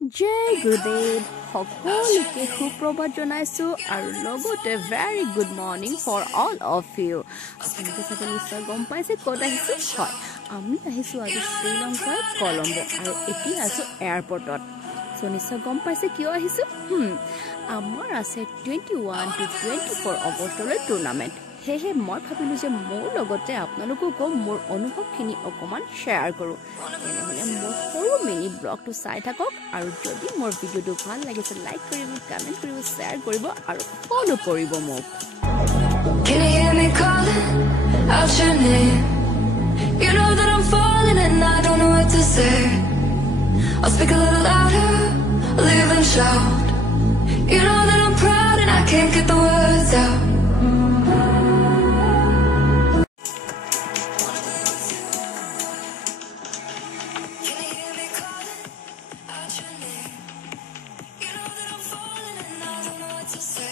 জয় গুৰুদেৱ সকলোকে সুপ্ৰভাত জনাইছো আৰু লগতে very good morning for all of you. আপোনালোকে চাগে নিশ্চয় গম পাইছে ক'ত আহিছো। হয়, আমি আহিছো আজি শ্ৰীলংকাৰ কলম্বো আৰু এতিয়া আছো এয়াৰপৰ্টত। চ' নিশ্চয় গম পাইছে কিয় আহিছো। আমাৰ আছে 21 to 24 অগষ্টলৈ টুৰ্ণামেণ্ট। সেয়েহে মই ভাবিলোঁ যে মোৰ লগতে আপোনালোককো মোৰ অনুভৱখিনি অকণমান শ্বেয়াৰ কৰোঁ। তেনেহ'লে মোৰ সৰু মিনি ব্লগটো চাই থাকক আৰু যদি মোৰ ভিডিঅ'টো ভাল লাগিছে লাইক কৰিব, কমেণ্ট কৰিব, শ্বেয়াৰ কৰিব আৰু ফ'ল' কৰিব মোক। Can you hear me calling out your name? You know that I'm falling and I don't know what to say. I'll speak a little louder, I'll even shout. You know that I'm proud and I can't get the words out. To say